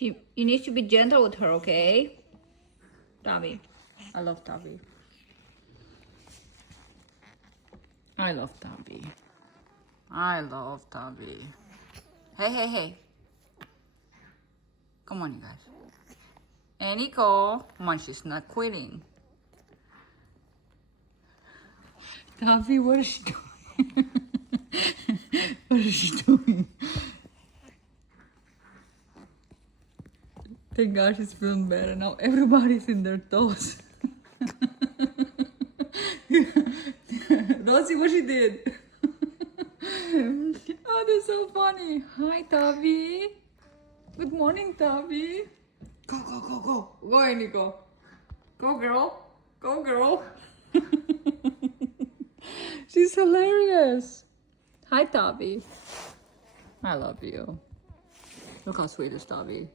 You need to be gentle with her, okay? Tabby. I love Tabby. I love Tabby. I love Tabby. Hey, hey, hey. Come on, you guys. Enikó. Come on, she's not quitting. Tabby, what is she doing? What is she doing? Thank God she's feeling better now. Everybody's in their toes. Rosie, what she did? Oh, that's so funny. Hi, Tabby. Good morning, Tabby. Go, go, go, go. Go, Enikó. Go, girl. Go, girl. She's hilarious. Hi, Tabby. I love you. Look how sweet is Tabby.